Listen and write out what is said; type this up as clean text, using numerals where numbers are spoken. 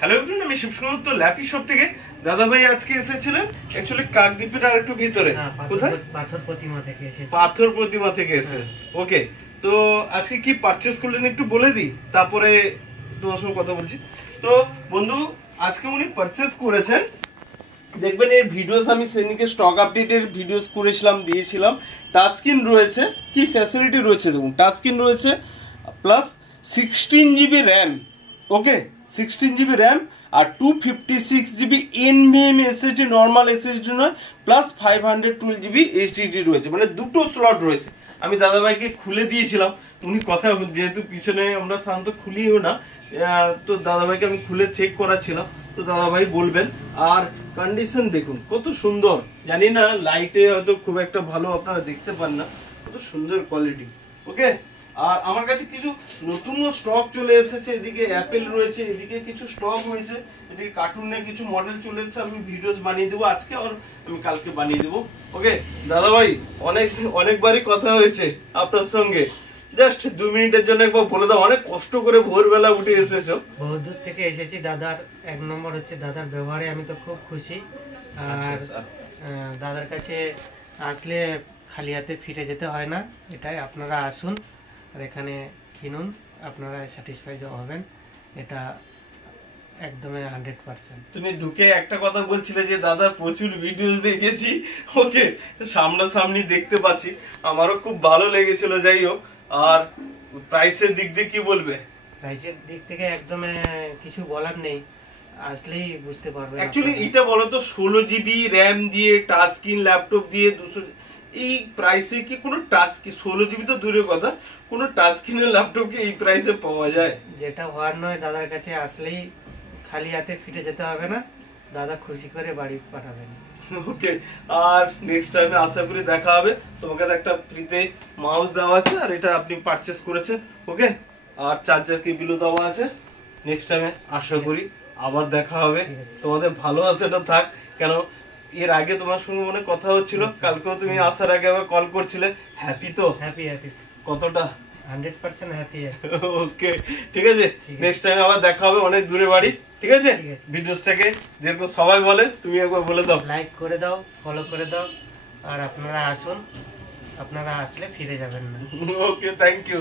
Hello everyone, আমি Shibsamudra lappy shop থেকে। দাদা ভাই আজকে এসেছিলেন অ্যাকচুয়ালি কাকদ্বীপের আর একটু ভিতরে, কোথায়? পাথর প্রতিমা থেকে এসেছে। পাথর প্রতিমা থেকে এসে ওকে। তো আজকে কি পারচেজ করলেন একটু বলে দিই, তারপরে তোমার সঙ্গে কথা বলছি। তো বন্ধু, আজকে উনি পারচেজ করেছেন, দেখবেন এর ভিডিওস আমি সেদিনকে স্টক আপডেটের ভিডিওস করেছিলাম, দিয়েছিলাম। টাচ স্ক্রিন রয়েছে, কি ফ্যাসিলিটি রয়েছে দেখুন। টাচ স্ক্রিন রয়েছে প্লাস 16 জিবি র্যাম, ওকে 16 জিবি র্যাম আর 256 GB NVM SSD, normal SSD নয়, প্লাস 512 জিবি এইচডিডি রয়েছে, মানে দুটো স্লট রয়েছে। আমি দাদাভাইকে খুলে দিয়েছিলাম, উনি কথা যেহেতু পিছনে আমরা সাধারণত খুলিও না, তো দাদাভাইকে আমি খুলে চেক করাচ্ছিলাম, তো দাদাভাই বলবেন। আর কন্ডিশন দেখুন কত সুন্দর, জানি না লাইটে হয়তো খুব একটা ভালো আপনারা দেখতে পান না, কত সুন্দর কোয়ালিটি, ওকে। আর আমার কাছে কিছু নতুন স্টক চলে এসেছে, এদিকে অ্যাপেল রয়েছে, এদিকে কিছু স্টক হয়েছে, এদিকে কার্টুনের কিছু মডেল চলে এসেছে। আমি ভিডিওস বানিয়ে দেবো আজকে, আর আমি কালকে বানিয়ে দেবো, ওকে। দাদা ভাই অনেকবারই কথা হয়েছে আপনার সঙ্গে, জাস্ট 2 মিনিটের জন্য একবার বলে দাও। অনেক কষ্ট করে ভোরবেলা উঠে এসেছো, বহু দূর থেকে এসেছি। দাদার এক নম্বর হচ্ছে দাদার ব্যবহারে আমি তো খুব খুশি। আর দাদার কাছে আসলে খালি হাতে ফিরে যেতে হয় না, এটাই। আপনারা আসুন আর এখানে কিনুন, আপনারা স্যাটিসফাই হবেন, এটা একদমই 100%। তুমি ঢুকে একটা কথা বলছিলে যে দাদার প্রচুর ভিডিওস দেখেছি, ওকে, সামনাসামনি দেখতে পাচ্ছি, আমারও খুব ভালো লেগেছিল। যাই হোক, আর প্রাইসের দিক দিয়ে কি বলবে? প্রাইসের দিক থেকে একদম কিছু বলার নেই, আসলেই বুঝতে পারবেন। অ্যাকচুয়ালি এটা বলো তো, 16 জিবি র্যাম দিয়ে টাচ স্ক্রিন ল্যাপটপ দিয়ে 200, এই প্রাইসে কি কোনো টাচ, 16 জিবি তো দূরের কথা, কোনো টাচ স্ক্রিনের ল্যাপটপ কি এই প্রাইসে পাওয়া যায়? যেটা হওয়ার নয়, দাদার কাছে আসলেই খালি হাতে ফিরে যেতে হবে না, দাদা খুশি করে বাড়ি পাঠাবেন, ওকে। আর নেক্সট টাইমে আশা করি দেখা হবে। তোমাকে একটা ফ্রিতে মাউস দেওয়া আছে, আর এটা আপনি পারচেজ করেছেন, ওকে। আর চার্জার কেবলও দেওয়া আছে। নেক্সট টাইমে আশা করি আবার দেখা হবে। তোমাদের ভালোবাসাটা থাক, কেন এর আগে তোমার সঙ্গে মনে কথা হচ্ছিল, কালকেও তুমি আসার আগে আবার কল করছিলে। হ্যাপি তো? হ্যাপি কতটা? 100% হ্যাপি। ওকে, ঠিক আছে। নেক্সট টাইম আবার দেখা হবে, অনেক দূরে বাড়ি, ঠিক আছে। ভিডিওসটাকে যেরকম সবাই বলে তুমি একবার বলে দাও, লাইক করে দাও, ফলো করে দাও, আর আপনারা আসুন, আপনারা আসলে ফিরে যাবেন না। ওকে, থ্যাংক ইউ।